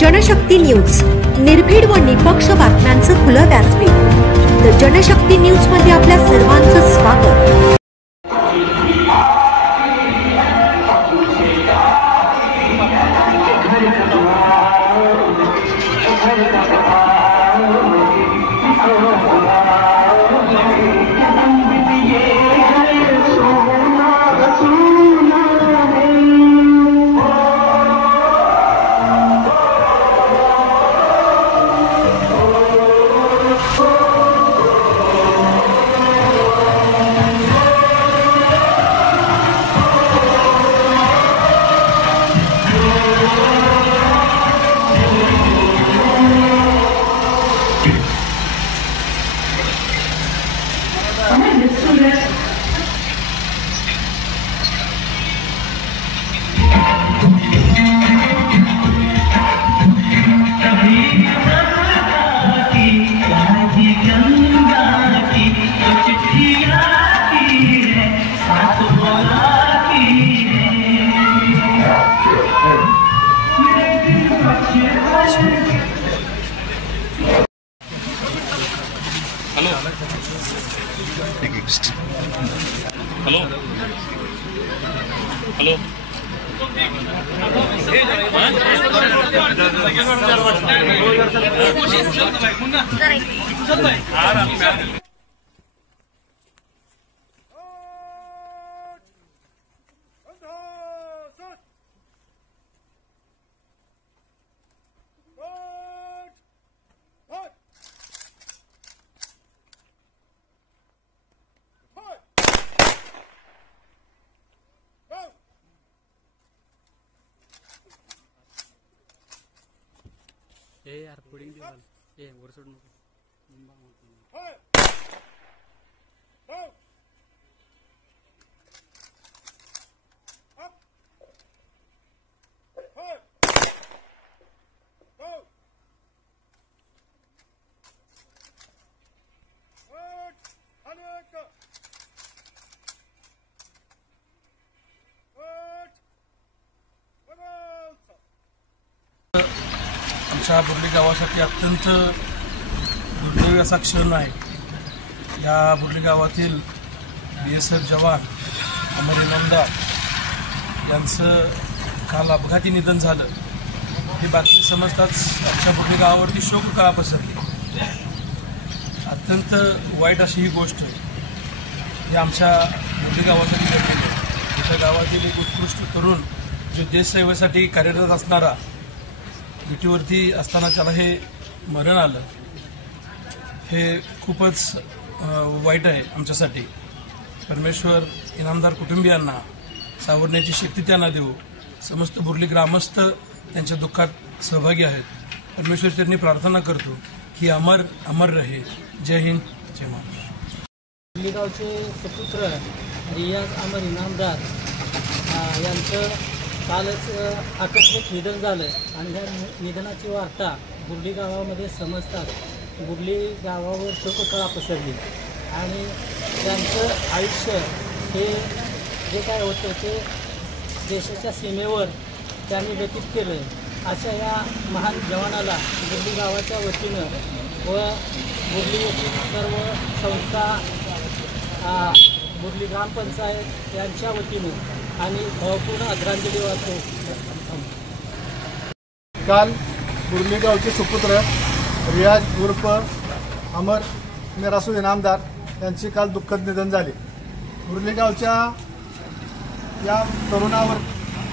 Janshakti news, निर्भीड व निपक्ष बातम्यांचं खुलं व्यासपीठ। द जनशक्ती न्यूज मध्ये आपल्या सर्वांचं स्वागत। यार पुडिंग दिवाल ये वर सोड नको आमच्या बुर्ली गावासाठी अत्यंत दुर्दैवी असा क्षण आहे। या बुर्ली गावातील BSF जवान अमर इनामदार यांचं काल अपघाती निधन झालं। ही बातमी समजताच आमच्या बुर्ली गावावरती शोककळा पसरली। अत्यंत वाईट अशी ही गोष्ट ही आमच्या बुर्ली गावासाठी घडलेली आहे। आमच्या गावातील एक उत्कृष्ट तरुण जो देशसेवेसाठी कार्यरत असणारा ड्युटीवरती असताना त्याला हे मरण आलं, हे खूपच वाईट आहे आमच्यासाठी। परमेश्वर इनामदार कुटुंबियांना सावरण्याची शक्ती त्यांना देऊ। समस्त बुर्ली ग्रामस्थ त्यांच्या दुःखात सहभागी आहेत। परमेश्वर त्यांनी प्रार्थना करतो की अमर अमर रहे। जय हिंद, जय महाराष्ट्र। बुर्ली गावचे सुपुत्र रियाज अमर इनामदार यांचं कालच आकस्मिक निधन झालं आणि या निधनाची वार्ता बुर्ली गावामध्ये समजतात बुर्ली गावावर शोककळा पसरली आणि त्यांचं आयुष्य हे जे काय होतं ते देशाच्या सीमेवर त्यांनी व्यतीत केलं। अशा या महान जवानाला बुर्ली गावाच्या वतीनं व बुर्ली येथील सर्व संस्था, बुर्ली ग्रामपंचायत यांच्या वतीनं आणि भावपूर्ण आदरांजली वाहतो। काल बुर्ली गावचे सुपुत्र रियाज उर्फ अमर मिरासूद इनामदार यांचे काल दुःखद निधन झाले। बुर्ली गावच्या या तरुणावर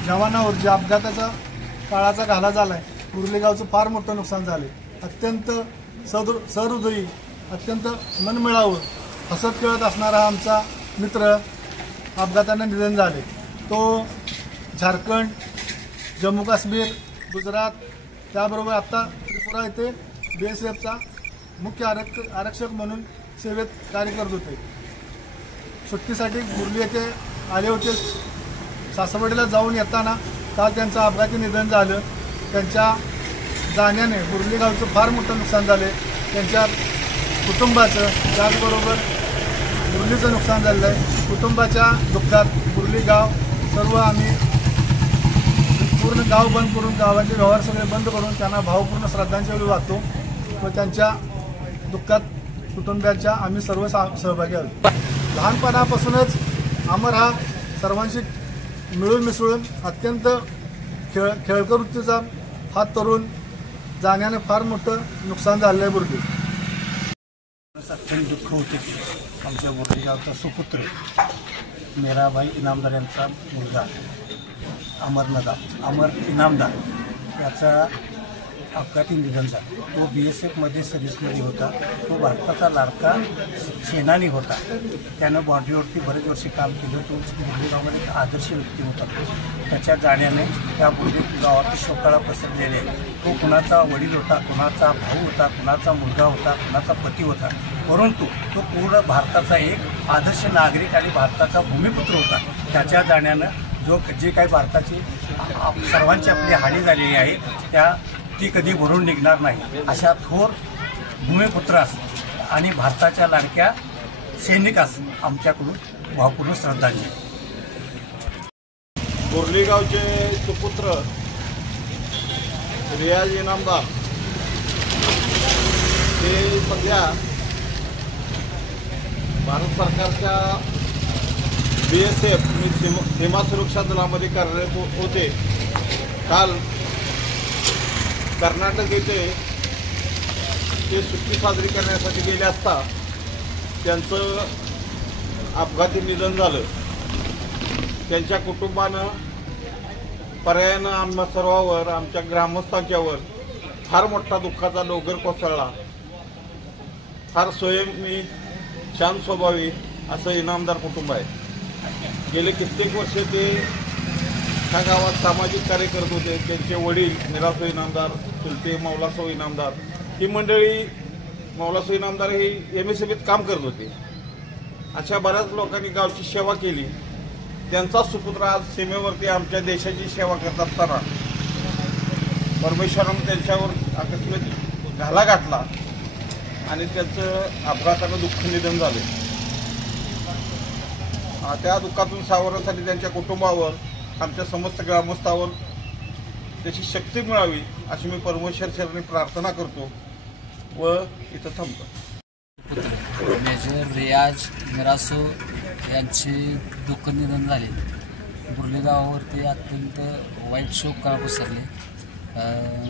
जवानावर जे अपघाताचा काळाचा घाला झाला आहे, बुर्ली गावचं फार मोठं नुकसान झाले। अत्यंत सहृदयी, अत्यंत मनमिळावं, हसत खेळत असणारा आमचा मित्र अपघाताने निधन झाले। तो झारखंड, जम्मू काश्मीर, गुजरात त्याबरोबर आता त्रिपुरा येथे BSFचा मुख्य आरक्षक म्हणून सेवेत कार्य करत होते। सुट्टीसाठी बुर्ली येथे आले होते। सासवडीला जाऊन येताना काल त्यांचं अपघाती निधन झालं। त्यांच्या जाण्याने बुर्ली गावचं फार मोठं नुकसान झाले। त्यांच्या कुटुंबाचं त्याचबरोबर बुर्लीचं नुकसान झालेलं आहे। कुटुंबाच्या दुःखात बुर्ली गाव सर्व आम्ही पूर्ण गाव बंद करून गावाचे व्यवहार सगळे बंद करून त्यांना भावपूर्ण श्रद्धांजली वाहतो व त्यांच्या दुःखात कुटुंबियांच्या आम्ही सर्व सहभागी आहोत. लहानपणापासूनच अमर हा सर्वांशी मिळून मिसळून अत्यंत खेळकर वृत्तीचा हा तरुण जाण्याने फार मोठं नुकसान झालेलं आहे. बुर्ली अत्यंत दुःख होते की आमच्या बुर्ली गावचा सुपुत्र मेराबाई इनामदार यांचा मुलगा अमर इनामदार याचा अपघाती निधन झालं. तो BSFमध्ये सर्व्हिसमध्ये होता. तो भारताचा लाडका सेनानी होता. त्यानं बॉर्डरवरती बरेच वर्षी काम केलं. तो बुर्ली गावामध्ये एक आदर्श व्यक्ती होता. त्याच्या जाण्याने त्या बुर्ली गावात शोकाळा पसरलेले. तो कुणाचा वडील होता, कुणाचा भाऊ होता, कुणाचा मुलगा होता, कुणाचा पती होता, परंतु तो पूर्ण भारताचा एक आदर्श नागरिक आणि भारताचा भूमिपुत्र होता. त्याच्या जाण्यानं जे काही भारताची सर्वांची आपली हानी झालेली आहे ती कधी भरून निघणार नाही. अशा थोर भूमिपुत्रास आणि भारताच्या लाडक्या सैनिकास आमच्याकडून भावपूर्ण श्रद्धांजली. बुर्ली गावचे सुपुत्र रियाज इनामदार हे सध्या भारत सरकारच्या BSF सीमा सुरक्षा दलामध्ये कार्यरत होते. काल कर्नाटक येथे ते सुट्टी साजरी करण्यासाठी गेले असता त्यांचं अपघाती निधन झालं. त्यांच्या कुटुंबानं पर्यायानं आम्हा सर्वांवर, आमच्या ग्रामस्थांच्यावर फार मोठा दुःखाचा डोंगर कोसळला. फार संयमी, शांत स्वभावी असं इनामदार कुटुंब आहे. गेले कित्येक वर्ष ते ह्या गावात सामाजिक कार्य करत होते. त्यांचे वडील मिरासो इनामदार, चुलते मौलासो इनामदार, ही मंडळी मौलासो इनामदार ही MSFत काम करत होते. अशा बऱ्याच लोकांनी गावची सेवा केली. त्यांचा सुपुत्र आज सीमेवरती आमच्या देशाची सेवा करत असताना परमेश्वरानं त्यांच्यावर आकस्मिक घाला घातला आणि त्यांचं अपघातानं दुःख निधन झाले. त्या दुःखातून सावरण्यासाठी त्यांच्या कुटुंबावर, आमच्या समस्त ग्रामस्थावर त्याची शक्ती मिळावी अशी मी परमेश्वर चरणी प्रार्थना करतो व इथं थांबतो. मेजर रियाज मिरासो यांचे दुःख निधन झाले. बुर्ली गावावरती अत्यंत वाईट शोक पसरले.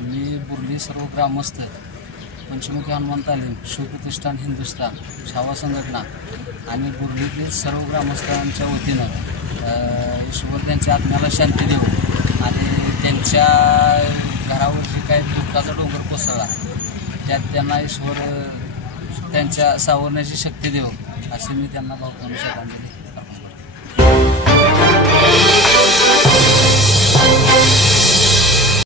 मी बुर्ली सर्व ग्रामस्थ, पंचमुखी हनुमान तालीम, शिवप्रतिष्ठान हिंदुस्थान, छावा संघटना आणि बुर्लीतील सर्व ग्रामस्थांच्या वतीनं ईश्वर त्यांच्या आत्म्याला शांती देऊ आणि त्यांच्या घरावर जे काही दुःखाचा डोंगर कोसळला त्यात त्यांना ईश्वर त्यांच्या सावरण्याची शक्ती देऊ अशी मी त्यांना भावपूर्ण श्रद्धांजली.